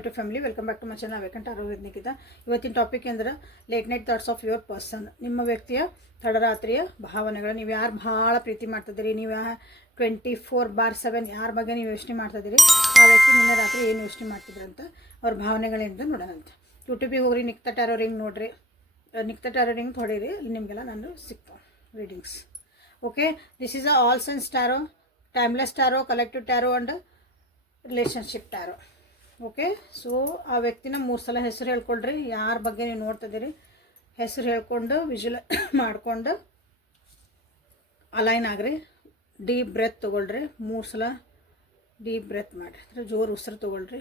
My to family, welcome back to my channel vacant Arogya Nikhita. ಇವತ್ತಿನ topic ಅಂದರೆ late night thoughts of your person. ನಿಮ್ಮ ವ್ಯಕ್ತಿಯ ತಡರಾತ್ರಿಯ ಭಾವನೆಗಳು. ನೀವು ಯಾರು ಭಾಳ ಪ್ರೀತಿ ಮಾಡ್ತಿದ್ದೀರಿ, ನೀವು 24/7 ಯಾರ ಬಗ್ಗೆ ನೀವು ಯೋಚನೆ ಮಾಡ್ತಿದ್ದೀರಿ, ಆ ವ್ಯಕ್ತಿ ನಿನ್ನೆ ರಾತ್ರಿ ಏನು ಯೋಚನೆ ಮಾಡ್ತಿದ್ರು ಅಂತ ಅವ್ರ ಭಾವನೆಗಳಿಂದ ನೋಡೋಣಂತೆ. ಯೂಟ್ಯೂಬಿಗೆ ಹೋಗ್ರಿ, ನಿಕ್ತಾ ಟ್ಯಾರೋ ರಿಂಗ್ ನೋಡ್ರಿ, ನಿಕ್ತಾ ಟ್ಯಾರೋ ರಿಂಗ್ ಹೊಡೀರಿ, ಅಲ್ಲಿ ನಿಮಗೆಲ್ಲ ನಾನು ಸಿಗ್ತಾವೆ readings. Okay, this is a all signs tarot, timeless tarot, collective tarot and relationship tarot. Okay, so ಆ ವ್ಯಕ್ತಿನ 3 ಸಲ ಹೆಸರು ಹೇಳ್ಕೊಳ್ರಿ. ಯಾರ ಬಗ್ಗೆ ನೀವು ನೋಡ್ತಿದ್ದೀರಿ ಹೆಸರು ಹೇಳ್ಕೊಂಡು ವಿಜುವಲ್ ಮಾಡಿಕೊಂಡು ಅಲೈನ್ ಆಗ್ರಿ. ಡೀಪ್ ಬ್ರೆತ್ ತೊಗೊಳ್ರಿ. 3 ಸಲ ಡೀಪ್ ಬ್ರೆತ್ ಮಾಡಿರಿ. ಅಂದರೆ ಜೋರು ಉಸಿರು ತೊಗೊಳ್ರಿ,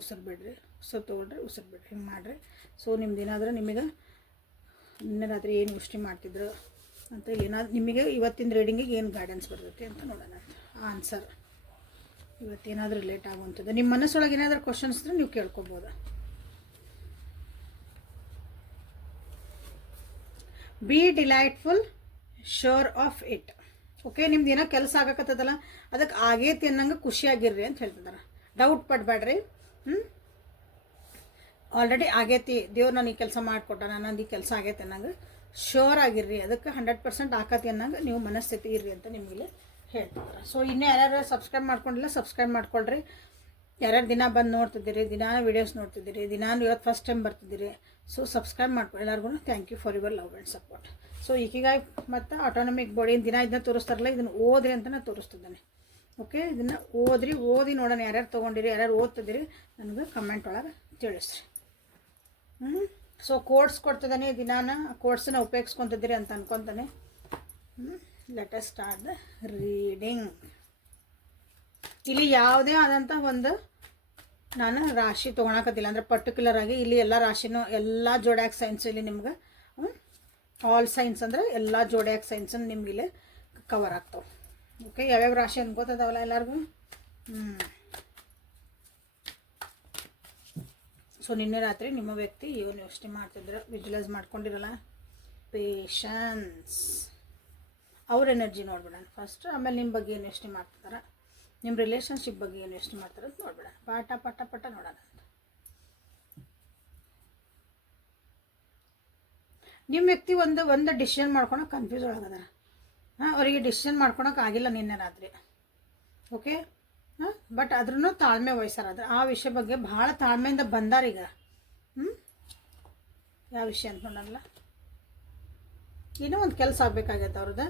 ಉಸಿರು ಬಿಡ್ರಿ, ಉಸಿರು ತೊಗೊಳ್ರಿ, ಉಸಿರು ಬಿಡ್ರಿ, ಹಿಂಗೆ ಮಾಡಿರಿ. ಸೊ ನಿಮ್ದು ಏನಾದರೂ ನಿಮಗೆ ನಿನ್ನೆ ರಾತ್ರಿ ಏನು ಯೋಚನೆ ಮಾಡ್ತಿದ್ರು ಅಂತ, ಏನಾದ್ರು ನಿಮಗೆ ಇವತ್ತಿನ ರೀಡಿಂಗಿಗೆ ಏನು ಗೈಡೆನ್ಸ್ ಬರ್ತೈತಿ ಅಂತ ನೋಡೋಣ. ಆನ್ಸರ್ ಇವತ್ತೇನಾದರೂ ರಿಲೇಟ್ ಆಗುವಂಥದ್ದು. ನಿಮ್ಮ ಮನಸ್ಸೊಳಗೆ ಏನಾದರೂ ಕ್ವಶನ್ಸ್ ಇದ್ರೆ ನೀವು ಕೇಳ್ಕೊಬೋದು. Be delightful, sure of it. Okay, ನಿಮ್ದು ಏನೋ ಕೆಲಸ ಆಗಕತ್ತದಲ್ಲ, ಅದಕ್ಕೆ ಆಗೈತಿ ಅನ್ನಂಗೆ ಖುಷಿಯಾಗಿರ್ರಿ ಅಂತ ಹೇಳ್ತಿದ್ದಾರೆ. ಡೌಟ್ ಪಡಬೇಡ್ರಿ. ಆಲ್ರೆಡಿ ಆಗೈತಿ, ದೇವ್ರು ನಾನು ಈ ಕೆಲಸ ಮಾಡಿಕೊಟ್ಟ, ನಂದು ಈ ಕೆಲಸ ಆಗೈತಿ ಅನ್ನಂಗೆ ಶೋರ್ ಆಗಿರ್ರಿ. ಅದಕ್ಕೆ 100% ಆಕತಿ ಅನ್ನಂಗೆ ನೀವು ಮನಸ್ಥಿತಿ ಇರ್ರಿ ಅಂತ ನಿಮಗೆ ಹೇಳ್ತಿದ್ದಾರೆ. ಸೊ ಇನ್ನೂ ಯಾರ್ಯಾರು ಸಬ್ಸ್ಕ್ರೈಬ್ ಮಾಡ್ಕೊಂಡಿಲ್ಲ, ಸಬ್ಸ್ಕ್ರೈಬ್ ಮಾಡ್ಕೊಳ್ರಿ. ಯಾರ್ಯಾರು ದಿನ ಬಂದು ನೋಡ್ತಿದ್ದೀರಿ, ದಿನಾ ವೀಡಿಯೋಸ್ ನೋಡ್ತಿದ್ದೀರಿ, ದಿನಾ ಇವತ್ತು ಫಸ್ಟ್ ಟೈಮ್ ಬರ್ತಿದ್ದೀರಿ, ಸೊ ಸಬ್ಸ್ಕ್ರೈಬ್ ಮಾಡ್ಕೊಳ್ಳಿ. ಎಲ್ಲರಿಗೂ thank you for your love and support. So ikigai ಮತ್ತು ಆಟೋನಮಿಕ್ ಬಾಡಿ ದಿನ ಇದನ್ನ ತೋರಿಸ್ತಾರಲ್ಲ, ಇದನ್ನು ಓದ್ರಿ ಅಂತ ನಾನು ತೋರಿಸ್ತಿದ್ದೇನೆ. ಓಕೆ, ಇದನ್ನು ಓದಿ ನೋಡೋಣ. ಯಾರ್ಯಾರು ತೊಗೊಂಡಿರಿ, ಯಾರ್ಯಾರು ಓದ್ತಿದ್ದೀರಿ ನನಗೆ ಕಮೆಂಟ್ ಒಳಗೆ ತಿಳಿಸ್ರಿ. ಸೊ ಕೋಡ್ಸ್ ಕೊಡ್ತಿದ್ದಾನೆ, ದಿನಾನ ಕೋಡ್ಸನ್ನ ಉಪಯೋಗಿಸ್ಕೊತಿದ್ದೀರಿ ಅಂತ ಅನ್ಕೊತಾನೆ. Let us start the reading. ಇಲ್ಲಿ ಯಾವುದೇ ಆದಂಥ ಒಂದು ನಾನು ರಾಶಿ ತೊಗೊಳಕತ್ತಿಲ್ಲ, ಅಂದರೆ ಪರ್ಟಿಕ್ಯುಲರ್ ಆಗಿ ಇಲ್ಲಿ ಎಲ್ಲ ರಾಶಿನೂ ಎಲ್ಲ ಜೋಡ್ಯಾಕ್ ಸೈನ್ಸ್ ಇಲ್ಲಿ ನಿಮ್ಗೆ ಆಲ್ ಸೈನ್ಸ್ ಅಂದರೆ ಎಲ್ಲ ಜೋಡ್ಯಾಕ್ ಸೈನ್ಸನ್ನು ನಿಮ್ಗೆ ಇಲ್ಲಿ ಕವರ್ ಆಗ್ತಾವೆ. ಓಕೆ, ಯಾವ್ಯಾವ ರಾಶಿ ಅಂತ ಗೊತ್ತದವಲ್ಲ ಎಲ್ಲರಿಗೂ. ಸೊ ನಿನ್ನೆ ರಾತ್ರಿ ನಿಮ್ಮ ವ್ಯಕ್ತಿ ಏನು ಯೋಚನೆ ಮಾಡ್ತಿದ್ರು, ವಿಜುವಲೈಸ್ ಮಾಡ್ಕೊಂಡಿರಲ್ಲ. ಪೇಷನ್ಸ್, ಅವ್ರ ಎನರ್ಜಿ ನೋಡ್ಬಿಡೋಣ ಫಸ್ಟ್, ಆಮೇಲೆ ನಿಮ್ಮ ಬಗ್ಗೆ ಏನು ಯೋಚನೆ ಮಾಡ್ತಿದ್ದಾರೆ, ನಿಮ್ಮ ರಿಲೇಷನ್ಶಿಪ್ ಬಗ್ಗೆ ಏನು ಯೋಚನೆ ಮಾಡ್ತಾರೆ ಅಂತ ನೋಡ್ಬಿಡೋಣ. ಪಟ ನೋಡೋಣ ಅಂತ. ನಿಮ್ಮ ವ್ಯಕ್ತಿ ಒಂದು ಡಿಸಿಷನ್ ಮಾಡ್ಕೊಳಕ್ಕೆ ಕನ್ಫ್ಯೂಸ್ ಒಳಗದಾರ. ಅವರಿಗೆ ಡಿಸಿಷನ್ ಮಾಡ್ಕೊಳಕ್ಕೆ ಆಗಿಲ್ಲ ನಿನ್ನೆ ರಾತ್ರಿ. ಓಕೆ, ಬಟ್ ಆದ್ರೂ ತಾಳ್ಮೆ ವಹಿಸ್ಯಾರ. ಆ ವಿಷಯ ಬಗ್ಗೆ ಭಾಳ ತಾಳ್ಮೆಯಿಂದ ಬಂದಾರೀಗ. ಯಾವ ವಿಷಯ ಅಂತ ನೋಡಲ್ಲ, ಏನೋ ಒಂದು ಕೆಲಸ ಆಗಬೇಕಾಗೈತೆ ಅವ್ರದ್ದು.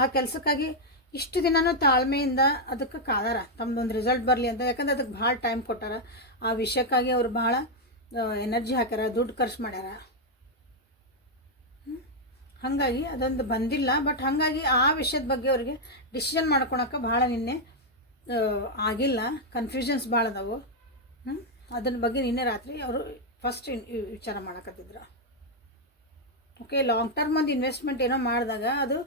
ಆ ಕೆಲಸಕ್ಕಾಗಿ ಇಷ್ಟು ದಿನನೂ ತಾಳ್ಮೆಯಿಂದ ಅದಕ್ಕೆ ಕಾದಾರ, ತಮ್ಮದೊಂದು ರಿಸಲ್ಟ್ ಬರಲಿ ಅಂತ. ಯಾಕಂದ್ರೆ ಅದಕ್ಕೆ ಭಾಳ ಟೈಮ್ ಕೊಟ್ಟಾರ. ಆ ವಿಷಯಕ್ಕಾಗಿ ಅವ್ರು ಭಾಳ ಎನರ್ಜಿ ಹಾಕ್ಯಾರ, ದುಡ್ಡು ಖರ್ಚು ಮಾಡ್ಯಾರ. ಹಾಗಾಗಿ ಅದೊಂದು ಬಂದಿಲ್ಲ. ಬಟ್ ಹಾಗಾಗಿ ಆ ವಿಷಯದ ಬಗ್ಗೆ ಅವ್ರಿಗೆ ಡಿಸಿಷನ್ ಮಾಡ್ಕೊಳಕ್ಕೆ ಭಾಳ ನಿನ್ನೆ ಆಗಿಲ್ಲ. ಕನ್ಫ್ಯೂಷನ್ಸ್ ಭಾಳ ಅದಾವು. ಅದನ್ನ ಬಗ್ಗೆ ನಿನ್ನೆ ರಾತ್ರಿ ಅವರು ಫಸ್ಟ್ ವಿಚಾರ ಮಾಡಕತ್ತಿದ್ರು. ಓಕೆ, ಲಾಂಗ್ ಟರ್ಮ್ ಒಂದು ಇನ್ವೆಸ್ಟ್ಮೆಂಟ್ ಏನೋ ಮಾಡಿದಾಗ ಅದು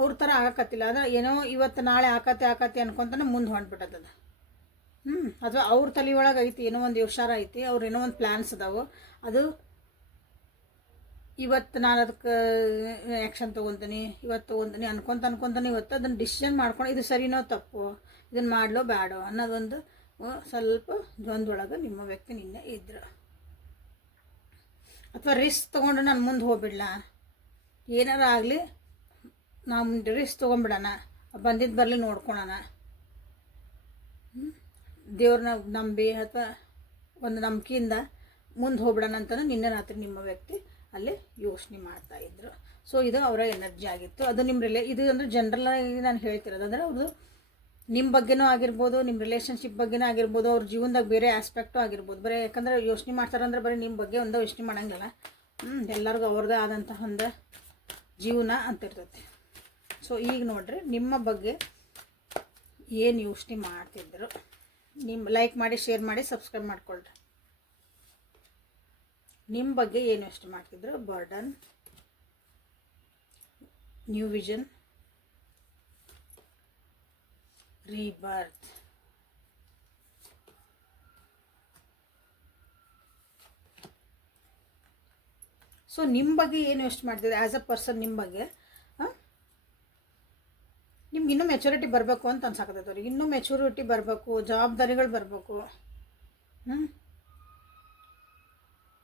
ಅವ್ರ ಥರ ಆಗಕತ್ತಿಲ್ಲ. ಅದು ಏನೋ ಇವತ್ತು ನಾಳೆ ಆಕತಿ ಅನ್ಕೊಂತಾನೆ ಮುಂದೆ ಹೊಂಟ್ಬಿಟ್ಟದ. ಅಥವಾ ಅವ್ರ ತಲೆ ಒಳಗೆ ಐತಿ, ಏನೋ ಒಂದು ಯೋಚಾರ ಐತಿ, ಅವ್ರು ಏನೋ ಒಂದು ಪ್ಲ್ಯಾನ್ಸ್ ಅದಾವು. ಅದು ಇವತ್ತು ನಾನು ಅದಕ್ಕೆ ಆ್ಯಕ್ಷನ್ ತೊಗೊತೀನಿ, ಇವತ್ತು ತೊಗೊತೀನಿ ಅನ್ಕೊಂತಾನೆ ಇವತ್ತು ಅದನ್ನು ಡಿಸಿಷನ್ ಮಾಡ್ಕೊಂಡು ಇದು ಸರಿನೋ ತಪ್ಪು, ಇದನ್ನು ಮಾಡಲೋ ಬೇಡೋ ಅನ್ನೋದೊಂದು ಸ್ವಲ್ಪ ದ್ವಂದ್ವೊಳಗೆ ನಿಮ್ಮ ವ್ಯಕ್ತಿ ನಿನ್ನೆ ಇದ್ರು. ಅಥವಾ ರಿಸ್ಕ್ ತೊಗೊಂಡು ನಾನು ಮುಂದೆ ಹೋಗ್ಬಿಡ್ಲ, ಏನಾರ ಆಗಲಿ ನಾವು ರಿಸ್ಕ್ ತೊಗೊಂಡ್ಬಿಡೋಣ, ಬಂದಿದ್ದು ಬರಲಿ ನೋಡ್ಕೊಳೋಣ, ದೇವ್ರನ್ನ ನಂಬಿ ಅಥವಾ ಒಂದು ನಂಬಿಕೆಯಿಂದ ಮುಂದೆ ಹೋಗ್ಬಿಡೋಣ ಅಂತಲೂ ನಿನ್ನೆ ರಾತ್ರಿ ನಿಮ್ಮ ವ್ಯಕ್ತಿ ಅಲ್ಲಿ ಯೋಚನೆ ಮಾಡ್ತಾಯಿದ್ರು. ಸೊ ಇದು ಅವರ ಎನರ್ಜಿ ಆಗಿತ್ತು. ಅದು ನಿಮ್ಮ ಇದು ಅಂದರೆ ಜನರಲಾಗಿ ನಾನು ಹೇಳ್ತಿರೋದು. ಅಂದರೆ ಅವ್ರದ್ದು ನಿಮ್ಮ ಬಗ್ಗೆನೂ ಆಗಿರ್ಬೋದು, ನಿಮ್ಮ ರಿಲೇಷನ್ಶಿಪ್ ಬಗ್ಗೆನೂ ಆಗಿರ್ಬೋದು, ಅವ್ರ ಜೀವನದಾಗ ಬೇರೆ ಆಸ್ಪೆಕ್ಟು ಆಗಿರ್ಬೋದು. ಬರೀ ಯಾಕಂದರೆ ಯೋಚನೆ ಮಾಡ್ತಾರಂದ್ರೆ ಬರೀ ನಿಮ್ಮ ಬಗ್ಗೆ ಒಂದು ಯೋಚನೆ ಮಾಡೋಂಗಿಲ್ಲ. ಎಲ್ಲರಿಗೂ ಅವ್ರದ್ದೇ ಆದಂತಹ ಒಂದು ಜೀವನ ಅಂತಿರ್ತೈತಿ. ಸೊ ಈಗ ನೋಡ್ರಿ, ನಿಮ್ಮ ಬಗ್ಗೆ ಏನು ಯೋಚನೆ ಮಾಡ್ತಿದ್ರು, ನಿಮ್ಮ ಲೈಕ್ ಮಾಡಿ, ಶೇರ್ ಮಾಡಿ, ಸಬ್ಸ್ಕ್ರೈಬ್ ಮಾಡ್ಕೊಳ್ರಿ. ನಿಮ್ಮ ಬಗ್ಗೆ ಏನು ಯೋಚನೆ ಮಾಡ್ತಿದ್ರು? Burden, new vision, rebirth. So ನಿಮ್ಮ ಬಗ್ಗೆ ಏನು ಯೋಚನೆ ಮಾಡ್ತಿದ್ರು ಆ್ಯಸ್ ಅ ಪರ್ಸನ್, ನಿಮ್ಮ ಬಗ್ಗೆ ನಿಮ್ಗೆ ಇನ್ನೂ ಮೆಚುರಿಟಿ ಬರಬೇಕು ಅಂತ ಅನ್ಸಾಕತ್ತೈತೆ ಅವ್ರಿಗೆ. ಇನ್ನೂ ಮೆಚುರಿಟಿ ಬರಬೇಕು, ಜವಾಬ್ದಾರಿಗಳು ಬರಬೇಕು,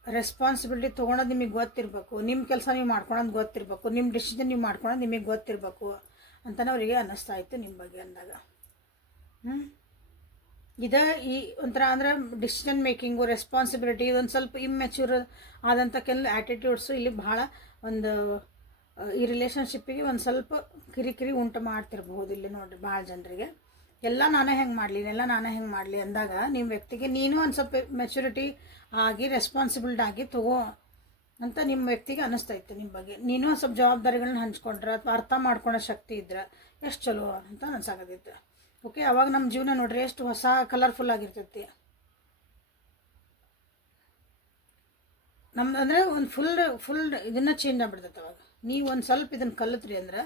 ರೆಸ್ಪಾನ್ಸಿಬಿಲಿಟಿ ತೊಗೊಳೋದು ನಿಮಗೆ ಗೊತ್ತಿರಬೇಕು, ನಿಮ್ಮ ಕೆಲಸ ನೀವು ಮಾಡ್ಕೊಳೋದು ಗೊತ್ತಿರಬೇಕು, ನಿಮ್ಮ ಡಿಸಿಷನ್ ನೀವು ಮಾಡ್ಕೊಳೋದು ನಿಮಗೆ ಗೊತ್ತಿರಬೇಕು ಅಂತಲೇ ಅವರಿಗೆ ಅನ್ನಿಸ್ತಾ ಇತ್ತು ನಿಮ್ಮ ಬಗ್ಗೆ ಅಂದಾಗ. ಇದು ಈ ಒಂಥರ ಅಂದರೆ ಡಿಸಿಷನ್ ಮೇಕಿಂಗು, ರೆಸ್ಪಾನ್ಸಿಬಿಲಿಟಿ, ಇದೊಂದು ಸ್ವಲ್ಪ ಇಮ್ಮೆಚ್ಯೂರ್ ಆದಂಥ ಕೆಲವು ಆ್ಯಟಿಟ್ಯೂಡ್ಸು ಇಲ್ಲಿ ಭಾಳ ಒಂದು ಈ ರಿಲೇಷನ್ಶಿಪ್ಪಿಗೆ ಒಂದು ಸ್ವಲ್ಪ ಕಿರಿಕಿರಿ ಉಂಟು ಮಾಡ್ತಿರ್ಬೋದು ಇಲ್ಲಿ ನೋಡಿರಿ ಭಾಳ ಜನರಿಗೆ. ಎಲ್ಲ ನಾನೇ ಹೆಂಗೆ ಮಾಡಲಿ ಅಂದಾಗ ನಿಮ್ಮ ವ್ಯಕ್ತಿಗೆ ನೀನು ಒಂದು ಸ್ವಲ್ಪ ಮೆಚುರಿಟಿ ಆಗಿ ರೆಸ್ಪಾನ್ಸಿಬಿಲ್ಡ್ ಆಗಿ ತಗೋ ಅಂತ ನಿಮ್ಮ ವ್ಯಕ್ತಿಗೆ ಅನ್ನಿಸ್ತೈತೆ ನಿಮ್ಮ ಬಗ್ಗೆ. ನೀನು ಒಂದು ಸ್ವಲ್ಪ ಜವಾಬ್ದಾರಿಗಳನ್ನ ಹಂಚ್ಕೊಂಡ್ರೆ ಅಥವಾ ಅರ್ಥ ಮಾಡ್ಕೊಳೋ ಶಕ್ತಿ ಇದ್ರೆ ಎಷ್ಟು ಚಲೋ ಅಂತ ಅನ್ಸಾಕತ್ತೈತೆ. ಓಕೆ, ಅವಾಗ ನಮ್ಮ ಜೀವನ ನೋಡ್ರಿ ಎಷ್ಟು ಹೊಸ ಕಲರ್ಫುಲ್ ಆಗಿರ್ತೈತಿ. ನಮ್ದು ಅಂದರೆ ಒಂದು ಫುಲ್ ಇದನ್ನು ಚೇಂಜ್ ಆಗ್ಬಿಡ್ತೈತೆ. ಅವಾಗ ನೀವು ಒಂದು ಸ್ವಲ್ಪ ಇದನ್ನು ಕಲಿತ್ರಿ ಅಂದ್ರೆ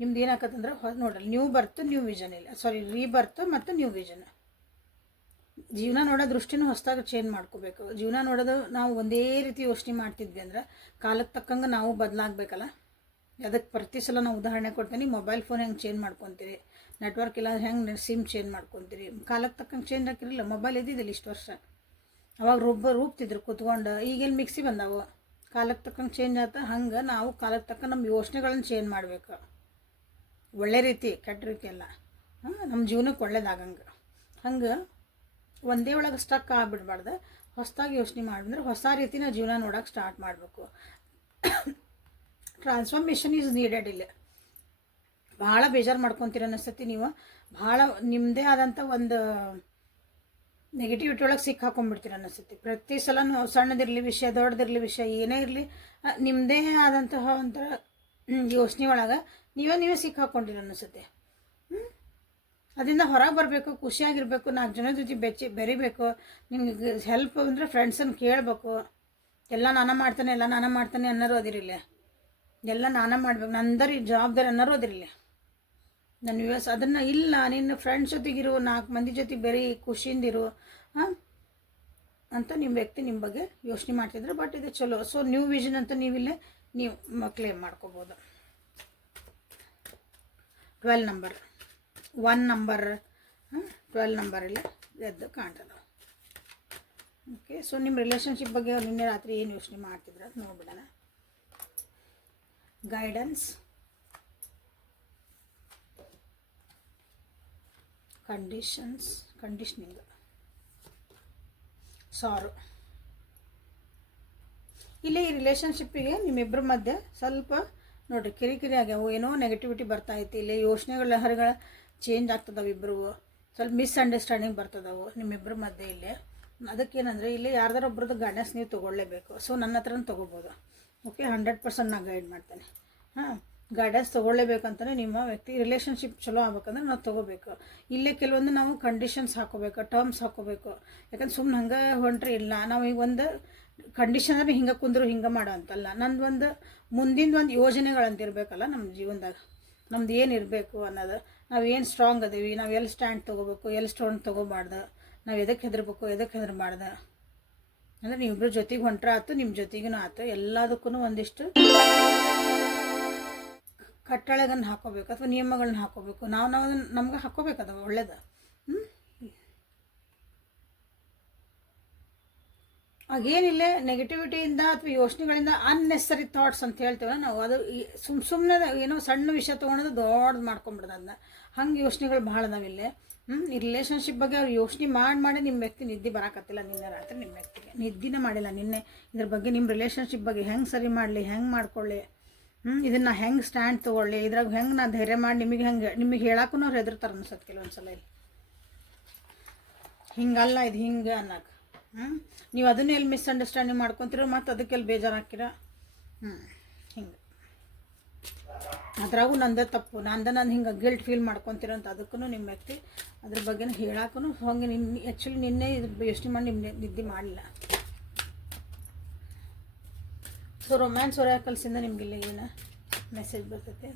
ನಿಮ್ದು ಏನಾಕತ್ತಂದ್ರೆ ನೋಡ್ರಿ ನ್ಯೂ ಬರ್ತ್ ನ್ಯೂ ವಿಷನ್ ಇಲ್ಲ, ಸಾರಿ ರೀಬರ್ತ್ ಮತ್ತು ನ್ಯೂ ವಿಷನ್. ಜೀವನ ನೋಡೋ ದೃಷ್ಟಿನೂ ಹೊಸದಾಗಿ ಚೇಂಜ್ ಮಾಡ್ಕೋಬೇಕು. ಜೀವನ ನೋಡೋದು ನಾವು ಒಂದೇ ರೀತಿ ಯೋಚನೆ ಮಾಡ್ತಿದ್ವಿ ಅಂದ್ರೆ ಕಾಲಕ್ಕೆ ತಕ್ಕಂಗೆ ನಾವು ಬದಲಾಗಬೇಕಲ್ಲ. ಅದಕ್ಕೆ ಪ್ರತಿ ಸಲ ನಾವು ಉದಾಹರಣೆ ಕೊಡ್ತೀನಿ. ಮೊಬೈಲ್ ಫೋನ್ ಹೆಂಗೆ ಚೇಂಜ್ ಮಾಡ್ಕೊತೀರಿ, ನೆಟ್ವರ್ಕ್ ಇಲ್ಲ ಹೆಂಗೆ ಸಿಮ್ ಚೇಂಜ್ ಮಾಡ್ಕೊತೀರಿ, ಕಾಲಕ್ಕೆ ತಕ್ಕಂಗೆ ಚೇಂಜ್ ಹಾಕಿರಲಿಲ್ಲ. ಮೊಬೈಲ್ ಇದ್ದಿದ್ದಿಲ್ಲ ಇಷ್ಟು ವರ್ಷ, ಅವಾಗ ರೂಪ್ತಿದ್ರು ಕೂತ್ಕೊಂಡು. ಈಗೆಲ್ಲಿ ಮಿಕ್ಸಿ ಬಂದಾವು, ಕಾಲಕ್ಕೆ ತಕ್ಕಂಗೆ ಚೇಂಜ್ ಆಯ್ತು. ಹಂಗೆ ನಾವು ಕಾಲಕ್ಕೆ ತಕ್ಕ ನಮ್ಮ ಯೋಚನೆಗಳನ್ನ ಚೇಂಜ್ ಮಾಡಬೇಕು. ಒಳ್ಳೆ ರೀತಿ ಕೆಟ್ಟ ರೀತಿ ಅಲ್ಲ, ನಮ್ಮ ಜೀವನಕ್ಕೆ ಒಳ್ಳೇದಾಗಂಗೆ. ಹಂಗೆ ಒಂದೇ ಒಳಗೆ ಸ್ಟಕ್ ಆಗಿಬಿಡ್ಬಾರ್ದು. ಹೊಸದಾಗಿ ಯೋಚನೆ ಮಾಡಿದ್ರೆ ಹೊಸ ರೀತಿನ ಜೀವನ ನೋಡೋಕೆ ಸ್ಟಾರ್ಟ್ ಮಾಡಬೇಕು. Transformation is needed. ಇಲ್ಲ ಭಾಳ ಬೇಜಾರು ಮಾಡ್ಕೊತೀರ ಅನ್ನಿಸ್ತತಿ. ನೀವು ಭಾಳ ನಿಮ್ಮದೇ ಆದಂಥ ಒಂದು ನೆಗೆಟಿವಿಟಿ ಒಳಗೆ ಸಿಕ್ಕಾಕೊಂಡ್ಬಿಡ್ತೀರ ಅನ್ನಿಸ್ತೈತಿ. ಪ್ರತಿ ಸಲನೂ ಸಣ್ಣದಿರಲಿ ವಿಷಯ, ದೊಡ್ಡದಿರಲಿ ವಿಷಯ, ಏನೇ ಇರಲಿ ನಿಮ್ಮದೇ ಆದಂತಹ ಒಂಥರ ಯೋಚನೆ ಒಳಗೆ ನೀವೇ ಸಿಕ್ಕಾಕೊಂಡಿರ ಅನ್ನಿಸುತ್ತೆ. ಅದರಿಂದ ಹೊರಗೆ ಬರಬೇಕು, ಖುಷಿಯಾಗಿರಬೇಕು, 4 ಜನ ಜೊತೆ ಬೆರಿಬೇಕು. ನಿಮ್ಗೆ ಹೆಲ್ಪ್ ಅಂದರೆ ಫ್ರೆಂಡ್ಸನ್ನು ಕೇಳಬೇಕು. ಎಲ್ಲ ನಾನೇ ಮಾಡ್ತಾನೆ ಅನ್ನೋರು ಅದಿರಿಲ್ಲ. ಎಲ್ಲ ನಾನೇ ಮಾಡ್ಬೇಕು, ನಂದರಿ ಜವಾಬ್ದಾರಿ ಅನ್ನೋರು ಅದಿರಿಲ್ಲ. ನನ್ನ ಅದನ್ನು ಇಲ್ಲ, ನಿನ್ನ ಫ್ರೆಂಡ್ಸ್ ಜೊತೆಗಿರು, 4 ಮಂದಿ ಜೊತೆ ಬೆರಿ, ಖುಷಿಯಿಂದಿರು ಅಂತ ನಿಮ್ಮ ವ್ಯಕ್ತಿ ನಿಮ್ಮ ಬಗ್ಗೆ ಯೋಚನೆ ಮಾಡ್ತಿದ್ರು. ಬಟ್ ಇದು ಚಲೋ. ಸೊ ನ್ಯೂ ವಿಷನ್ ಅಂತ ನೀವಿಲ್ಲೇ ನೀವು ಕ್ಲೇಮ್ ಮಾಡ್ಕೋಬೋದು. 12 ನಂಬರ್ 1 ನಂಬರ್ 12 ನಂಬರಲ್ಲಿ ಎದ್ದು ಕಾಣ್ತದೆ. ಓಕೆ, ಸೊ ನಿಮ್ಮ ರಿಲೇಷನ್ಶಿಪ್ ಬಗ್ಗೆ ನಿನ್ನೆ ರಾತ್ರಿ ಏನು ಯೋಚನೆ ಮಾಡ್ತಿದ್ರು ಅದು ನೋಡ್ಬಿಡೋಣ. ಗೈಡೆನ್ಸ್, ಕಂಡೀಷನಿಂಗ್, ಸಾರು. ಇಲ್ಲಿ ಈ ರಿಲೇಷನ್ಶಿಪ್ಪಿಗೆ ನಿಮ್ಮಿಬ್ಬರ ಮಧ್ಯೆ ಸ್ವಲ್ಪ ನೋಡಿರಿ ಕಿರಿಕಿರಿ ಆಗ್ಯಾವು, ಏನೋ ನೆಗೆಟಿವಿಟಿ ಬರ್ತೈತಿ. ಇಲ್ಲಿ ಯೋಚನೆಗಳ ಲಹರಿಗಳ ಚೇಂಜ್ ಆಗ್ತದವು. ಇಬ್ಬರು ಸ್ವಲ್ಪ ಮಿಸ್ಅಂಡರ್ಸ್ಟ್ಯಾಂಡಿಂಗ್ ಬರ್ತದವು ನಿಮ್ಮಿಬ್ಬರ ಮಧ್ಯೆ. ಇಲ್ಲಿ ಅದಕ್ಕೇನಂದರೆ ಇಲ್ಲಿ ಯಾರ್ದಾರ ಒಬ್ರದ್ದು ಗೈಡೆನ್ಸ್ ನೀವು ತೊಗೊಳ್ಳೇಬೇಕು. ಸೊ ನನ್ನ ಹತ್ರನೂ ತೊಗೋಬೋದು. ಓಕೆ, 100% ನಾನು ಗೈಡ್ ಮಾಡ್ತೇನೆ. ಗೈಡೆನ್ಸ್ ತೊಗೊಳ್ಳೇಬೇಕಂತಲೇ ನಿಮ್ಮ ವ್ಯಕ್ತಿ ರಿಲೇಷನ್ಶಿಪ್ ಚಲೋ ಆಗ್ಬೇಕಂದ್ರೆ ನಾವು ತೊಗೋಬೇಕು. ಇಲ್ಲೇ ಕೆಲವೊಂದು ನಾವು ಕಂಡೀಷನ್ಸ್ ಹಾಕೋಬೇಕು, ಟರ್ಮ್ಸ್ ಹಾಕೋಬೇಕು. ಯಾಕಂದ್ರೆ ಸುಮ್ಮನೆ ಹಂಗೆ ಹೊಂಟ್ರಿ ಇಲ್ಲ. ನಾವು ಈಗ ಒಂದು ಕಂಡೀಷನ್ ಅಂದರೆ ಹಿಂಗೆ ಕುಂದ್ರು ಹಿಂಗೆ ಮಾಡೋ ಅಂತಲ್ಲ. ನಂದು ಒಂದು ಮುಂದಿನ ಒಂದು ಯೋಜನೆಗಳಂತ ಇರಬೇಕಲ್ಲ ನಮ್ಮ ಜೀವನದಾಗ. ನಮ್ದು ಏನು ಇರಬೇಕು ಅನ್ನೋದು, ನಾವು ಏನು ಸ್ಟ್ರಾಂಗ್ ಅದೀವಿ, ನಾವು ಎಲ್ಲಿ ಸ್ಟ್ಯಾಂಡ್ ತೊಗೋಬೇಕು, ಎಲ್ಲಿ ಸ್ಟ್ರಾಂಗ್ ತೊಗೋಬಾರ್ದು, ನಾವು ಎದಕ್ಕೆ ಹೆದರ್ಬೇಕು, ಎದಕ್ಕೆ ಹೆದರಬಾರ್ದು ಅಂದರೆ ನೀವಿಬ್ಬರು ಜೊತೆಗೆ ಹೊಂಟ್ರೆ ಆಯ್ತು, ನಿಮ್ಮ ಜೊತೆಗೂ ಆಯ್ತು. ಎಲ್ಲದಕ್ಕೂ ಒಂದಿಷ್ಟು ಕಟ್ಟಳೆಗನ್ನು ಹಾಕೋಬೇಕು ಅಥವಾ ನಿಯಮಗಳನ್ನ ಹಾಕೋಬೇಕು. ನಾವು ನಮ್ಗೆ ಹಾಕೋಬೇಕದ ಒಳ್ಳೇದು. ಆಗೇನಿಲ್ಲ ನೆಗೆಟಿವಿಟಿಯಿಂದ ಅಥವಾ ಯೋಚನೆಗಳಿಂದ ಅನ್ನೆಸರಿ ಥಾಟ್ಸ್ ಅಂತ ಹೇಳ್ತೇವೆ ನಾವು. ಅದು ಸುಮ್ಮನೆ ಏನೋ ಸಣ್ಣ ವಿಷಯ ತೊಗೊಳೋದು ದೊಡ್ಡದು ಮಾಡ್ಕೊಂಬಿಡ್ದು. ಅದನ್ನ ಹಂಗೆ ಯೋಚನೆಗಳು ಭಾಳ ಅದಾವಿಲ್ಲೇ. ಈ ರಿಲೇಷನ್ಶಿಪ್ ಬಗ್ಗೆ ಅವ್ರು ಯೋಚನೆ ಮಾಡಿ ನಿಮ್ಮ ವ್ಯಕ್ತಿ ನಿದ್ದೆ ಬರೋಕತ್ತಿಲ್ಲ. ನಿನ್ನೆ ರಾತ್ರಿ ನಿಮ್ಮ ವ್ಯಕ್ತಿಗೆ ನಿದ್ದಿನೇ ಮಾಡಿಲ್ಲ ನಿನ್ನೆ. ಇದ್ರ ಬಗ್ಗೆ ನಿಮ್ಮ ರಿಲೇಷನ್ಶಿಪ್ ಬಗ್ಗೆ ಹೆಂಗೆ ಸರಿ ಮಾಡಲಿ, ಹೆಂಗೆ ಮಾಡ್ಕೊಳ್ಳಿ, ಇದನ್ನು ಹೆಂಗೆ ಸ್ಟ್ಯಾಂಡ್ ತೊಗೊಳ್ಳಿ, ಇದ್ರಾಗ ಹೆಂಗೆ ನಾನು ಧೈರ್ಯ ಮಾಡಿ ನಿಮಗೆ ಹೇಳಕ್ಕೂ ಅವ್ರು ಹೆದರ್ತಾರೆ ಅನ್ಸತ್ತೆ ಕೆಲವೊಂದು ಸಲ. ಇಲ್ಲಿ ಹಿಂಗಲ್ಲ, ಇದು ಹಿಂಗೆ ಅನ್ನಕ್ಕೆ ನೀವು ಅದನ್ನ ಎಲ್ಲಿ ಮಿಸ್ಅಂಡರ್ಸ್ಟ್ಯಾಂಡಿಂಗ್ ಮಾಡ್ಕೊತೀರೋ ಮತ್ತು ಅದಕ್ಕೆಲ್ಲಿ ಬೇಜಾರಾಕಿರ. ಹಿಂಗೆ ಅದ್ರಾಗೂ ನಂದೇ ತಪ್ಪು, ನಾನು ಹಿಂಗೆ ಗಿಲ್ಟ್ ಫೀಲ್ ಮಾಡ್ಕೊತೀರೋ ಅಂತ ಅದಕ್ಕೂ ನಿಮ್ಮ ವ್ಯಕ್ತಿ ಅದ್ರ ಬಗ್ಗೆ ಹೇಳಕ್ಕೂ ಹಂಗೆ ಆ್ಯಕ್ಚುಲಿ ನಿನ್ನೆ ಇದು ಯೋಚನೆ ಮಾಡಿ ನಿದ್ದೆ ಮಾಡಲಿಲ್ಲ. ಸೊ ರೊಮ್ಯಾನ್ಸ್ ಒರಾಕಲ್ಸಿಂದ ನಿಮಗಿಲ್ಲ ಏನು ಮೆಸೇಜ್ ಬರ್ತೈತೆ.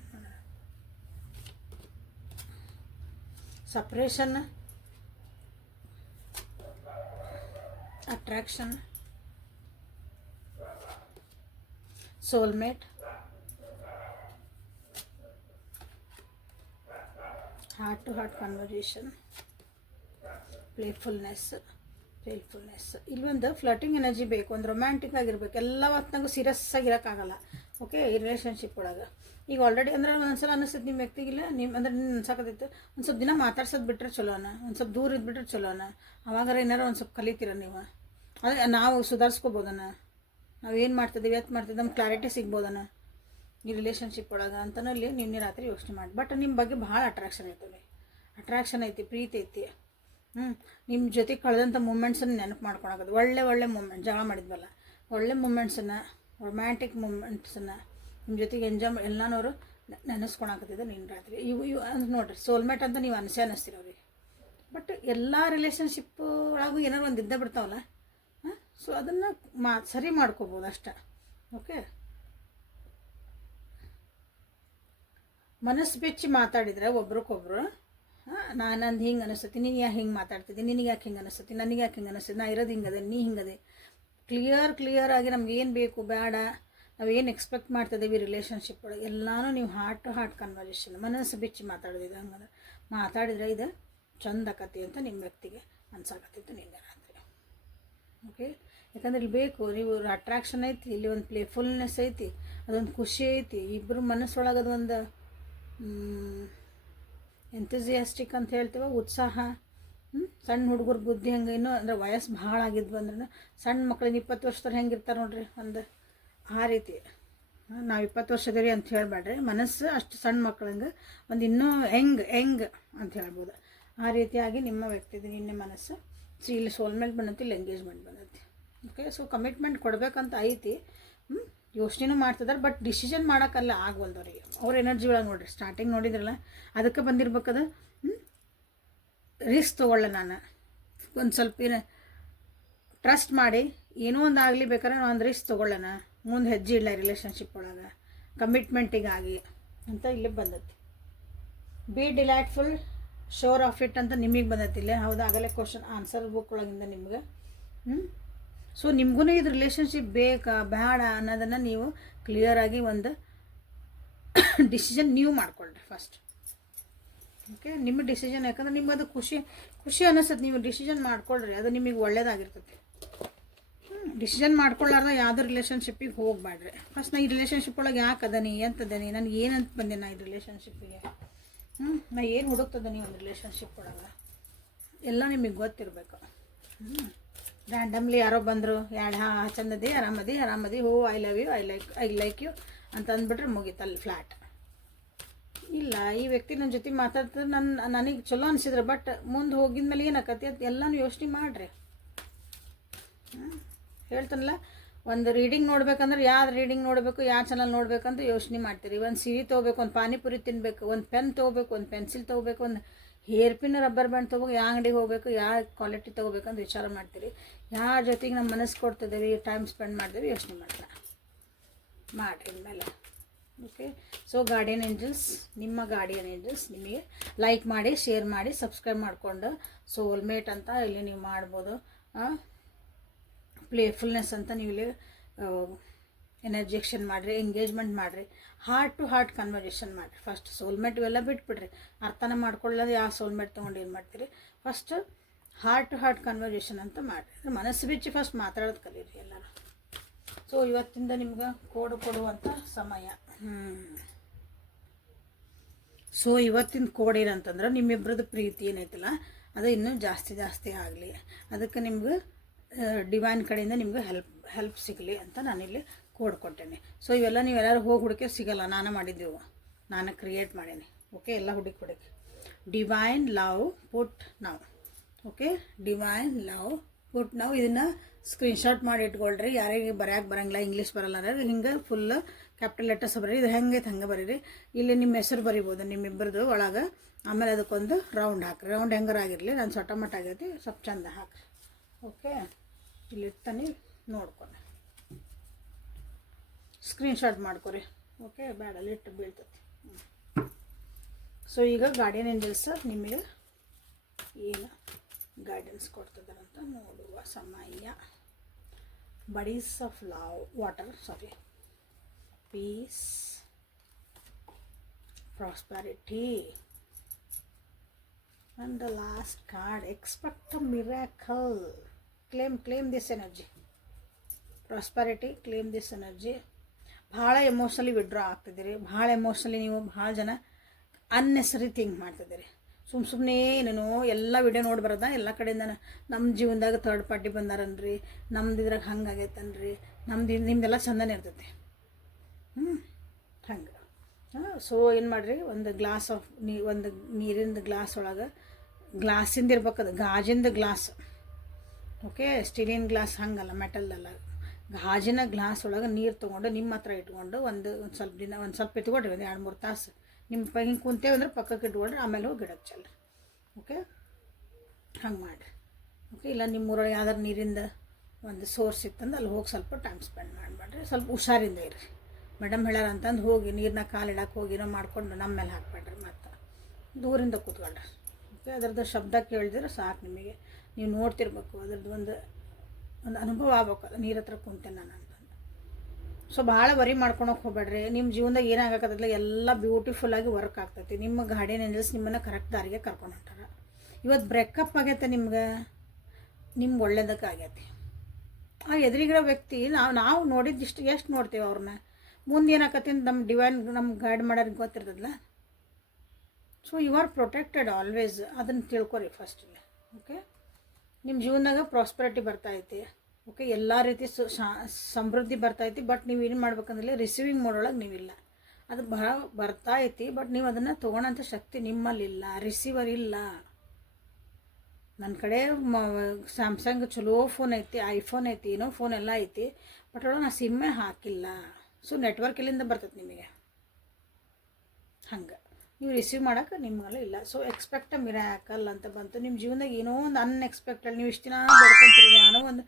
Suppression, attraction, soulmate, heart to heart conversation, playfulness. ಇಲ್ಲೊಂದು ಫ್ಲರ್ಟಿಂಗ್ ಎನರ್ಜಿ ಬೇಕು, ಒಂದು ರೊಮ್ಯಾಂಟಿಕ್ ಆಗಿರ್ಬೇಕು. ಎಲ್ಲ ಹೊತ್ತಿನಾಗೂ ಸೀರಿಯಸ್ ಆಗಿರೋಕ್ಕಾಗಲ್ಲ. ಓಕೆ, ಈ ರಿಲೇಷನ್ಶಿಪ್ ಒಳಗೆ ಈಗ ಆಲ್ರೆಡಿ ಅಂದ್ರೆ ಒಂದ್ಸಲ ಅನಿಸ್ತದೆ ನಿಮ್ಮ ವ್ಯಕ್ತಿಗಿಲ್ಲ ನಿಮ್ಮ ಅಂದ್ರೆ ಅನ್ಸಾಕತ್ತೈತೆ ಒಂದು ಸ್ವಲ್ಪ ದಿನ ಮಾತಾಡ್ಸೋದು ಬಿಟ್ಟರೆ ಚಲೋನ, ಒಂದು ಸ್ವಲ್ಪ ದೂರ ಇದ್ಬಿಟ್ರೆ ಚಲೋನ. ಅವಾಗಾರ ಏನಾರು ಒಂದು ಸ್ವಲ್ಪ ಕಲಿತೀರ ನೀವು. ಅದೇ ನಾವು ಸುಧಾರಿಸ್ಕೋಬೋದನ, ನಾವು ಏನು ಮಾಡ್ತಿದ್ದೀವಿ ಎತ್ತು ಮಾಡ್ತಿದ್ದೀವಿ, ನಮ್ಗೆ ಕ್ಲಾರಿಟಿ ಸಿಗ್ಬೋದನ ಈ ರಿಲೇಷನ್ಶಿಪ್ ಒಳಗೆ ಅಂತನಲ್ಲಿ ನಿನ್ನೆ ರಾತ್ರಿ ಯೋಚನೆ ಮಾಡಿ. ಬಟ್ ನಿಮ್ಮ ಬಗ್ಗೆ ಭಾಳ ಅಟ್ರಾಕ್ಷನ್ ಐತಿ, ಪ್ರೀತಿ ಐತಿ. ನಿಮ್ಮ ಜೊತೆ ಕಳೆದಂಥ ಮೂಮೆಂಟ್ಸನ್ನು ನೆನಪು ಮಾಡ್ಕೊಳೋದು. ಒಳ್ಳೆ ಮೂಮೆಂಟ್, ಜಗಳ ಮಾಡಿದ್ವಲ್ಲ, ಒಳ್ಳೆ ಮೂಮೆಂಟ್ಸನ್ನು, ರೊಮ್ಯಾಂಟಿಕ್ ಮೂಮೆಂಟ್ಸನ್ನು ನಿಮ್ಮ ಜೊತೆಗೆ ಎಂಜಾಯ್ ಎಲ್ಲನವರು ನೆನೆಸ್ಕೊಳಕತ್ತಿದ್ದೆ ನಿನ್ನ ರಾತ್ರಿ. ಇವು ಅಂದ್ರೆ ನೋಡಿರಿ, ಸೋಲ್ಮೇಟ್ ಅಂತ ನೀವು ಅನ್ನಿಸ್ತೀರ ಅವ್ರಿಗೆ. ಬಟ್ ಎಲ್ಲ ರಿಲೇಷನ್ಶಿಪ್ ಒಳಗೂ ಏನಾರು ಒಂದು ಇದ್ದೇ ಬಿಡ್ತಾವಲ್ಲ. ಸೊ ಅದನ್ನು ಸರಿ ಮಾಡ್ಕೋಬೋದು ಅಷ್ಟೆ. ಓಕೆ, ಮನಸ್ಸು ಬೆಚ್ಚಿ ಮಾತಾಡಿದರೆ ಒಬ್ರಿಗೊಬ್ರು, ನಂದು ಹಿಂಗೆ ಅನಿಸ್ತತಿ, ನೀನು ಯಾಕೆ ಹಿಂಗೆ ಮಾತಾಡ್ತಿದ್ದಿ, ನಿನಗೆ ಯಾಕೆ ಹಿಂಗೆ ಅನಿಸ್ತತಿ, ನನಗೆ ಯಾಕೆ ಹಿಂಗೆ ಅನಿಸ್ತದೆ, ನಾ ಇರೋದು ಹಿಂಗದೆ, ನೀ ಹಿಂಗದೆ, ಕ್ಲಿಯರ್ ಆಗಿ ನಮ್ಗೆ ಏನು ಬೇಕು ಬೇಡ, ನಾವು ಏನು ಎಕ್ಸ್ಪೆಕ್ಟ್ ಮಾಡ್ತಿದ್ದೀವಿ ರಿಲೇಷನ್ಶಿಪ್ ಒಳಗೆ ಎಲ್ಲನೂ ನೀವು ಹಾರ್ಟ್ ಟು ಹಾರ್ಟ್ ಕನ್ವರ್ಸೇಷನ್, ಮನಸ್ಸು ಬಿಚ್ಚಿ ಮಾತಾಡೋದಿದೆ. ಹಂಗಂದ್ರೆ ಮಾತಾಡಿದರೆ ಇದು ಚಂದ ಆಕತಿ ಅಂತ ನಿಮ್ಮ ವ್ಯಕ್ತಿಗೆ ಅನ್ಸಾಕತ್ತಿತ್ತು ನಿನ್ನೆ ರಾತ್ರಿ. ಓಕೆ, ಯಾಕಂದ್ರೆ ಇಲ್ಲಿ ಬೇಕು, ನೀವು ಅಟ್ರಾಕ್ಷನ್ ಐತಿ, ಇಲ್ಲಿ ಒಂದು ಪ್ಲೇಫುಲ್ನೆಸ್ ಐತಿ, ಅದೊಂದು ಖುಷಿ ಐತಿ, ಇಬ್ಬರು ಮನಸ್ಸೊಳಗೆ ಅದೊಂದು ಎಂಥೂಸಿಯಾಸ್ಟಿಕ್ ಅಂತ ಹೇಳ್ತೀವ, ಉತ್ಸಾಹ. ಸಣ್ಣ ಹುಡುಗರ ಬುದ್ಧಿ ಹಂಗೆ ಇನ್ನೂ ಅಂದ್ರೆ ವಯಸ್ಸು ಭಾಳ ಆಗಿದ್ವು ಅಂದ್ರೆ ಸಣ್ಣ ಮಕ್ಳಿಗೆ 20 ವರ್ಷದವ್ರು ಹೆಂಗಿರ್ತಾರೆ ನೋಡ್ರಿ, ಒಂದು ಆ ರೀತಿ. ನಾವು 20 ವರ್ಷದವ್ರಿ ಅಂತ ಹೇಳಬೇಡ್ರಿ, ಮನಸ್ಸು ಅಷ್ಟು ಸಣ್ಣ ಮಕ್ಳಂಗೆ ಒಂದು ಇನ್ನೂ ಹೆಂಗ್ ಅಂತ ಹೇಳ್ಬೋದು. ಆ ರೀತಿಯಾಗಿ ನಿಮ್ಮ ವ್ಯಕ್ತಿದು ನಿನ್ನೆ ಮನಸ್ಸು ಇಲ್ಲಿ ಸೋಲ್ಮೇಟ್ ಬಂದೈತಿ, ಇಲ್ಲಿ ಎಂಗೇಜ್ಮೆಂಟ್ ಬಂದೈತಿ. ಓಕೆ, ಸೊ ಕಮಿಟ್ಮೆಂಟ್ ಕೊಡಬೇಕಂತ ಐತಿ. ಯೋಚನೆನೂ ಮಾಡ್ತಿದ್ದಾರೆ, ಬಟ್ ಡಿಸಿಷನ್ ಮಾಡೋಕ್ಕಲ್ಲ ಆಗವಲ್ದವ್ರಿಗೆ. ಅವ್ರ ಎನರ್ಜಿ ಒಳಗೆ ನೋಡಿರಿ, ಸ್ಟಾರ್ಟಿಂಗ್ ನೋಡಿದ್ರಲ್ಲ ಅದಕ್ಕೆ ಬಂದಿರ್ಬೇಕದ. ರಿಸ್ಕ್ ತೊಗೊಳ್ಳ, ನಾನು ಒಂದು ಸ್ವಲ್ಪ ಏನು ಟ್ರಸ್ಟ್ ಮಾಡಿ ಏನೋ ಒಂದು ಆಗಲಿ ಬೇಕಾದ್ರೆ ನಾನು ಒಂದು ರಿಸ್ಕ್ ತೊಗೊಳ್ಳೋಣ, ಮುಂದೆ ಹೆಜ್ಜೆ ಇಲ್ಲ ರಿಲೇಷನ್ಶಿಪ್ ಒಳಗೆ ಕಮಿಟ್ಮೆಂಟಿಗಾಗಿ ಅಂತ ಇಲ್ಲಿ ಬಂದೈತಿ. B delightful, sure of it ಅಂತ ನಿಮಗೆ ಬಂದೈತಿ ಇಲ್ಲೇ. ಹೌದಾ, ಆಗಲೇ ಕ್ವಶನ್ ಆನ್ಸರ್ ಬುಕ್ ಒಳಗಿಂದ ನಿಮ್ಗೆ. ಸೊ ನಿಮಗೂ ಇದು ರಿಲೇಷನ್ಶಿಪ್ ಬೇಕಾ ಬೇಡ ಅನ್ನೋದನ್ನು ನೀವು ಕ್ಲಿಯರಾಗಿ ಒಂದು ಡಿಸಿಷನ್ ನೀವು ಮಾಡ್ಕೊಳ್ರಿ ಫಸ್ಟ್. ಓಕೆ, ನಿಮ್ಮ ಡಿಸಿಷನ್, ಯಾಕಂದ್ರೆ ನಿಮ್ಗೆ ಅದು ಖುಷಿ ಅನ್ನಿಸ್ತದೆ. ನೀವು ಡಿಸಿಷನ್ ಮಾಡ್ಕೊಳ್ರಿ, ಅದು ನಿಮಗೆ ಒಳ್ಳೇದಾಗಿರ್ತದೆ. ಡಿಸಿಷನ್ ಮಾಡ್ಕೊಳ್ಳಾರ್ದ ಯಾವುದೇ ರಿಲೇಷನ್ಶಿಪ್ಪಿಗೆ ಹೋಗಬೇಡ್ರಿ. ಫಸ್ಟ್ ನಾ ಈ ರಿಲೇಷನ್ಶಿಪ್ ಒಳಗೆ ಯಾಕೆ ಅದನಿ, ಎಂತದನಿ, ನನಗೆ ಏನಂತ ಬಂದೆ ನಾ ಈ ರಿಲೇಷನ್ಶಿಪ್ಪಿಗೆ, ನಾ ಏನು ಹುಡುಕ್ತದನಿ ಒಂದು ರಿಲೇಷನ್ಶಿಪ್ ಒಳಗೆ ಎಲ್ಲ ನಿಮಗೆ ಗೊತ್ತಿರಬೇಕು. ರ್ಯಾಂಡಮ್ಲಿ ಯಾರೋ ಬಂದರು, ಚಂದದಿ, ಆರಾಮದಿ, ಹೋ I love you, I like you ಅಂತ ಅಂದ್ಬಿಟ್ರೆ ಮುಗೀತಲ್ಲಿ ಫ್ಲ್ಯಾಟ್. ಇಲ್ಲ, ಈ ವ್ಯಕ್ತಿ ನನ್ನ ಜೊತೆ ಮಾತಾಡ್ತಿದ್ರೆ ನನಗೆ ಚಲೋ ಅನಿಸಿದ್ರೆ, ಬಟ್ ಮುಂದೆ ಹೋಗಿದ್ಮೇಲೆ ಏನಾಕತಿ ಅದು ಎಲ್ಲನೂ ಯೋಚನೆ ಮಾಡಿರಿ. ಹೇಳ್ತಾನಲ್ಲ, ಒಂದು ರೀಡಿಂಗ್ ನೋಡ್ಬೇಕಂದ್ರೆ ಯಾವ್ದು ರೀಡಿಂಗ್ ನೋಡಬೇಕು, ಯಾವ ಚಾನಲ್ ನೋಡ್ಬೇಕಂತ ಯೋಚನೆ ಮಾಡ್ತೀರಿ. ಒಂದು ಸಿರಿ ತೊಗೋಬೇಕು, ಒಂದು ಪಾನಿಪುರಿ ತಿನ್ನಬೇಕು, ಒಂದು ಪೆನ್ ತೊಗೋಬೇಕು, ಒಂದು ಪೆನ್ಸಿಲ್ ತೊಗೋಬೇಕು, ಒಂದು ಹೇರ್ ಪಿನ್, ರಬ್ಬರ್ ಬ್ಯಾಂಡ್ ತೊಗೋಬೇಕು, ಯಾವ ಅಂಗಡಿಗೆ ಹೋಗಬೇಕು, ಯಾವ ಕ್ವಾಲಿಟಿ ತೊಗೋಬೇಕಂತ ವಿಚಾರ ಮಾಡ್ತೀರಿ. ಯಾರ ಜೊತೆಗೆ ನಮ್ಮ ಮನಸ್ಸು ಕೊಡ್ತಿದ್ದೀವಿ, ಟೈಮ್ ಸ್ಪೆಂಡ್ ಮಾಡ್ತೀವಿ, ಯೋಚನೆ ಮಾಡಿರಿ ಇನ್ಮೇಲೆ. ಓಕೆ, ಸೊ ಗಾರ್ಡಿಯನ್ ಏಂಜಲ್ಸ್, ನಿಮ್ಮ ಗಾರ್ಡಿಯನ್ ಏಂಜಲ್ಸ್ ನಿಮಗೆ ಲೈಕ್ ಮಾಡಿ, ಶೇರ್ ಮಾಡಿ, ಸಬ್ಸ್ಕ್ರೈಬ್ ಮಾಡಿಕೊಂಡು ಸೋಲ್ಮೇಟ್ ಅಂತ ಇಲ್ಲಿ ನೀವು ಮಾಡ್ಬೋದು. ಪ್ಲೇಫುಲ್ನೆಸ್ ಅಂತ ನೀವು ಇಲ್ಲಿ ಎನರ್ಜೆಕ್ಷನ್ ಮಾಡಿರಿ, ಎಂಗೇಜ್ಮೆಂಟ್ ಮಾಡಿರಿ, ಹಾರ್ಟ್ ಟು ಹಾರ್ಟ್ ಕನ್ವರ್ಸೇಷನ್ ಮಾಡಿರಿ. ಫಸ್ಟ್ ಸೋಲ್ಮೇಟ್ ಇವೆಲ್ಲ ಬಿಟ್ಬಿಡ್ರಿ, ಅರ್ಥನ ಮಾಡ್ಕೊಳ್ಳೋದು ಯಾವ ಸೋಲ್ಮೇಟ್ ತೊಗೊಂಡು ಏನು ಮಾಡ್ತೀರಿ. First heart to heart conversation ಅಂತ ಮಾಡಿರಿ. ಮನಸ್ಸು ಬಿಚ್ಚಿ ಫಸ್ಟ್ ಮಾತಾಡೋದು ಕಲೀರಿ ಎಲ್ಲರೂ. ಸೊ ಇವತ್ತಿಂದ ನಿಮ್ಗೆ ಕೋಡ್ ಕೊಡುವಂಥ ಸಮಯ. ಸೊ ಇವತ್ತಿನ ಕೋಡ್ ಏನಂತಂದ್ರೆ, ನಿಮ್ಮಿಬ್ಬರದ್ದು ಪ್ರೀತಿ ಏನೈತಲ್ಲ ಅದು ಇನ್ನೂ ಜಾಸ್ತಿ ಆಗಲಿ, ಅದಕ್ಕೆ ನಿಮ್ಗೆ ಡಿವೈನ್ ಕಡೆಯಿಂದ ನಿಮ್ಗೆ ಹೆಲ್ಪ್ ಸಿಗಲಿ ಅಂತ ನಾನಿಲ್ಲಿ ಕೋಡ್ ಕೊಟ್ಟೇನೆ. ಸೊ ಇವೆಲ್ಲ ನೀವೆಲ್ಲರೂ ಹೋಗಿ ಹುಡುಕಿ ಸಿಗಲ್ಲ, ನಾನು ಮಾಡಿದ್ದೆವು, ನಾನು ಕ್ರಿಯೇಟ್ ಮಾಡೀನಿ. ಓಕೆ, ಎಲ್ಲ ಹುಡುಕಿ ಡಿವೈನ್ ಲವ್ ಪುಟ್ ನಾವು. ಓಕೆ, ಡಿವೈನ್ ಲವ್ ಪುಟ್ ನಾವು. ಇದನ್ನು ಸ್ಕ್ರೀನ್ಶಾಟ್ ಮಾಡಿ ಇಟ್ಕೊಳ್ರಿ. ಯಾರಿಗೆ ಬರೆಯೋಕೆ ಬರೋಂಗಿಲ್ಲ, ಇಂಗ್ಲೀಷ್ ಬರಲ್ಲ ಅಂದ್ರೆ ಹಿಂಗೆ ಫುಲ್ ಕ್ಯಾಪಿಟಲ್ ಲೆಟರ್ಸ್ ಬರೀರಿ. ಇದು ಹೆಂಗೈತೆ ಹಂಗೆ ಬರೀರಿ. ಇಲ್ಲಿ ನಿಮ್ಮ ಹೆಸರು ಬರಿಬೋದು ನಿಮ್ಮಿಬ್ಬರದು ಒಳಗೆ. ಆಮೇಲೆ ಅದಕ್ಕೊಂದು ರೌಂಡ್ ಹಾಕ್ರಿ. ರೌಂಡ್ ಹೆಂಗಾರಾಗಿರಲಿ, ನಾನು ಸೊಟ್ಟ ಮಟ್ಟ ಆಗೈತಿ, ಸ್ವಲ್ಪ ಚಂದ ಹಾಕ್ರಿ. ಓಕೆ, ಇಲ್ಲಿ ಇರ್ತಾನೆ ನೋಡ್ಕೊಂಡು ಸ್ಕ್ರೀನ್ಶಾಟ್ ಮಾಡ್ಕೊರಿ. ಓಕೆ, ಬೇಡ ಲಿಟ್ಟು ಬೀಳ್ತೈತಿ. ಸೊ ಈಗ ಗಾರ್ಡಿಯನ್ ಏಂಜಲ್ಸ್ ನಿಮಗೆ ಏನು ಗೈಡೆನ್ಸ್ ಕೊಡ್ತಿದ್ದಾರಂತ ನೋಡುವ ಸಮಯ. Bodies of water, peace, prosperity, And the last card, expect a miracle. Claim this energy. Prosperity, claim this energy. ಭಾಳ ಎಮೋಷ್ನಲಿ ವಿಡ್ರಾ ಆಗ್ತಿದ್ದೀರಿ, ಭಾಳ ಎಮೋಷ್ನಲಿ ನೀವು ಭಾಳ ಜನ ಅನ್ನೆಸರಿ ಥಿಂಕ್ ಮಾಡ್ತಿದ್ದೀರಿ. ಸುಮ್ಮನೆ ಏನೇನೋ ಎಲ್ಲ ವಿಡಿಯೋ ನೋಡಿ ಬರೋದ ಎಲ್ಲ ಕಡೆಯಿಂದ ನಮ್ಮ ಜೀವನದಾಗ ಥರ್ಡ್ ಪಾರ್ಟಿ ಬಂದಾರನ್ರಿ, ನಮ್ದು ಇದ್ರಾಗ ಹಂಗೆ ಆಗೈತನ್ರಿ, ನಿಮ್ದೆಲ್ಲ ಚಂದನೇ ಇರ್ತೈತಿ. ಹಂಗೆ ಸೊ ಏನು ಮಾಡಿರಿ, ಒಂದು ಗ್ಲಾಸ್ ಆಫ್ ಒಂದು ನೀರಿನ ಗ್ಲಾಸ್ ಒಳಗೆ, ಗ್ಲಾಸಿಂದ ಇರ್ಬೇಕದು, ಗಾಜಿಂದ ಗ್ಲಾಸ್, ಓಕೆ, ಸ್ಟೀಲಿನ ಗ್ಲಾಸ್ ಹಂಗಲ್ಲ, ಮೆಟಲ್ದಲ್ಲ, ಗಾಜಿನ ಗ್ಲಾಸ್ ಒಳಗೆ ನೀರು ತೊಗೊಂಡು ನಿಮ್ಮ ಹತ್ರ ಇಟ್ಕೊಂಡು ಒಂದು ಸ್ವಲ್ಪ ಇಟ್ಕೊಡ್ರಿ, ಒಂದು 2-3 ತಾಸು ನಿಮ್ಮ ಹಿಂಗೆ ಕುಂತೇವೆ ಅಂದ್ರೆ ಪಕ್ಕಕ್ಕೆ ಇಟ್ಕೊಳ್ರಿ, ಆಮೇಲೆ ಹೋಗಿ ಗಿಡಕ್ಕೆ ಚೆಲ್ರಿ. ಓಕೆ, ಹಂಗೆ ಮಾಡಿರಿ. ಓಕೆ, ಇಲ್ಲ ನಿಮ್ಮೂರೊಳಗೆ ಯಾವ್ದಾರು ನೀರಿಂದ ಒಂದು ಸೋರ್ಸ್ ಇತ್ತಂದ್ರೆ ಅಲ್ಲಿ ಹೋಗಿ ಸ್ವಲ್ಪ ಟೈಮ್ ಸ್ಪೆಂಡ್ ಮಾಡಿಬಿಡ್ರಿ. ಸ್ವಲ್ಪ ಹುಷಾರಿಂದ ಇರ್ರಿ. ಮೇಡಮ್ ಹೇಳ್ಯಾರ ಅಂತಂದು ಹೋಗಿ ನೀರನ್ನ ಕಾಲಿಡಕ್ಕೆ ಹೋಗಿನೋ ಮಾಡ್ಕೊಂಡು ನಮ್ಮ ಮೇಲೆ ಹಾಕ್ಬೇಡ್ರಿ, ಮತ್ತು ದೂರಿಂದ ಕೂತ್ಕೊಳ್ರಿ. ಓಕೆ, ಅದ್ರದ್ದು ಶಬ್ದ ಕೇಳಿದ್ರೆ ಸಾಕು ನಿಮಗೆ, ನೀವು ನೋಡ್ತಿರ್ಬೇಕು, ಅದ್ರದ್ದು ಒಂದು ಅನುಭವ ಆಗ್ಬೇಕು, ಅದು ನೀರ ಹತ್ರ ಕುಂತೆ ನಾನು ಅಂತಂದು. ಸೊ ಭಾಳ ವರಿ ಮಾಡ್ಕೊಳಕ್ಕೆ ಹೋಗ್ಬೇಡ್ರಿ. ನಿಮ್ಮ ಜೀವನದಾಗ ಏನಾಗತ್ತಲ್ಲ ಎಲ್ಲ ಬ್ಯೂಟಿಫುಲ್ಲಾಗಿ ವರ್ಕ್ ಆಗ್ತೈತಿ. ನಿಮ್ಮ ಗಾರ್ಡಿಯನ್ ಏಂಜಲ್ಸ್ ನಿಮ್ಮನ್ನು ಕರೆಕ್ಟ್ ದಾರಿಗೆ ಕರ್ಕೊಂಡು ಹೊಂಟಾರ. ಇವತ್ತು ಬ್ರೇಕಪ್ ಆಗೈತೆ ನಿಮ್ಗೆ ಒಳ್ಳೇದಕ್ಕೆ ಆಗೈತಿ. ಆ ಎದುರಿಗಿರೋ ವ್ಯಕ್ತಿ ನಾವು ನೋಡಿದ್ದು ಎಷ್ಟು ನೋಡ್ತೀವಿ ಅವ್ರನ್ನ, ಮುಂದೆ ಏನಾಕತಿ ನಮ್ಮ ಡಿವೈನ್ ನಮ್ಮ ಗೈಡ್ ಮಾಡೋರಿಗೆ ಗೊತ್ತಿರ್ತದಲ್ಲ. So you are protected always, ಅದನ್ನು ತಿಳ್ಕೊರಿ ಫಸ್ಟಿಗೆ. ಓಕೆ, ನಿಮ್ಮ ಜೀವನದಾಗ ಪ್ರಾಸ್ಪರಿಟಿ ಬರ್ತೈತಿ. ಓಕೆ, ಎಲ್ಲ ರೀತಿ ಸಮೃದ್ಧಿ ಬರ್ತೈತಿ. ಬಟ್ ನೀವು ಏನು ಮಾಡ್ಬೇಕಂದ್ರೆ ರಿಸೀವಿಂಗ್ ಮೋಡೊಳಗೆ ನೀವಿಲ್ಲ. ಅದು ಬರ್ತೈತಿ, ಬಟ್ ನೀವು ಅದನ್ನು ತೊಗೊಳೋಂಥ ಶಕ್ತಿ ನಿಮ್ಮಲ್ಲಿಲ್ಲ, ರಿಸೀವರ್ ಇಲ್ಲ. ನನ್ನ ಕಡೆ ಸ್ಯಾಮ್ಸಂಗ್ ಚಲೋ ಫೋನ್ ಐತಿ, ಐಫೋನ್ ಐತಿ, ಏನೋ ಫೋನ್ ಎಲ್ಲ ಐತಿ, ಬಟ್ ಒಳಗೆ ನಾನು ಸಿಮ್ಮೇ ಹಾಕಿಲ್ಲ. ಸೊ ನೆಟ್ವರ್ಕ್ ಎಲ್ಲಿಂದ ಬರ್ತೈತೆ ನಿಮಗೆ? ಹಂಗೆ ನೀವು ರಿಸೀವ್ ಮಾಡೋಕೆ ನಿಮ್ಗೆಲ್ಲ ಇಲ್ಲ. ಸೊ ಎಕ್ಸ್ಪೆಕ್ಟ್ ಅ ಮಿರಾಕಲ್ ಅಂತ ಬಂತು. ನಿಮ್ಮ ಜೀವನದಾಗ ಏನೋ ಒಂದು ಅನ್ಎಕ್ಸ್ಪೆಕ್ಟೆಡ್, ನೀವು ಇಷ್ಟು ದಿನ ಬೆಳ್ಕೊಂತೀರಿ, ಏನೋ ಒಂದು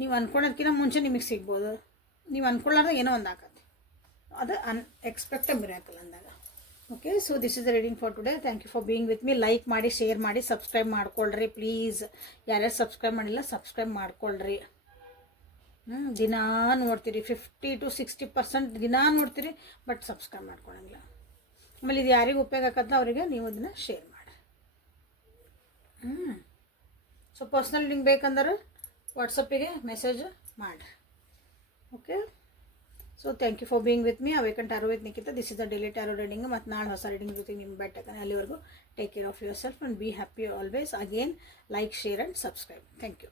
ನೀವು ಅಂದ್ಕೊಳ್ಳೋದಕ್ಕಿಂತ ಮುಂಚೆ ನಿಮಗೆ ಸಿಗ್ಬೋದು. ನೀವು ಅಂದ್ಕೊಳ್ಳಾರ್ದಾಗ ಏನೋ ಒಂದು ಆಗತ್ತೆ, ಅದು ಅನ್ಎಕ್ಸ್ಪೆಕ್ಟ್ ಅ ಮಿರಾಕಲ್ ಅಂದಾಗ. Okay, so this is the reading for today. Thank you for being with me. Like ಮಾಡಿ, ಶೇರ್ ಮಾಡಿ, ಸಬ್ಸ್ಕ್ರೈಬ್ ಮಾಡ್ಕೊಳ್ರಿ ಪ್ಲೀಸ್. ಯಾರ್ಯಾರು ಸಬ್ಸ್ಕ್ರೈಬ್ ಮಾಡಿಲ್ಲ ಸಬ್ಸ್ಕ್ರೈಬ್ ಮಾಡ್ಕೊಳ್ರಿ. ದಿನಾ ನೋಡ್ತೀರಿ, 50 to 60% ದಿನಾ ನೋಡ್ತೀರಿ, ಬಟ್ ಸಬ್ಸ್ಕ್ರೈಬ್ ಮಾಡ್ಕೊಳಂಗಿಲ್ಲ. ಆಮೇಲೆ ಇದು ಯಾರಿಗೆ ಉಪಯೋಗ ಆಗತ್ತ ಅವರಿಗೆ ನೀವು ಅದನ್ನು ಶೇರ್ ಮಾಡಿ. ಸೊ ಪರ್ಸ್ನಲ್ ಲಿಂಕ್ ಬೇಕಂದ್ರೆ ವಾಟ್ಸಪ್ಪಿಗೆ ಮೆಸೇಜ್ ಮಾಡಿರಿ. Okay, so thank you for being with me. Awaken tarot with Nikhita. This is the daily tarot reading. ಮತ್ತು ನಾಳೆ ಹೊಸ ರೀಡಿಂಗ್ ಜೊತೆಗೆ ನಿಮ್ಮ ಬೆಟ್ಟಾನೆ. ಅಲ್ಲಿವರೆಗೂ take care of yourself and be happy always. Again like, share and subscribe. Thank you.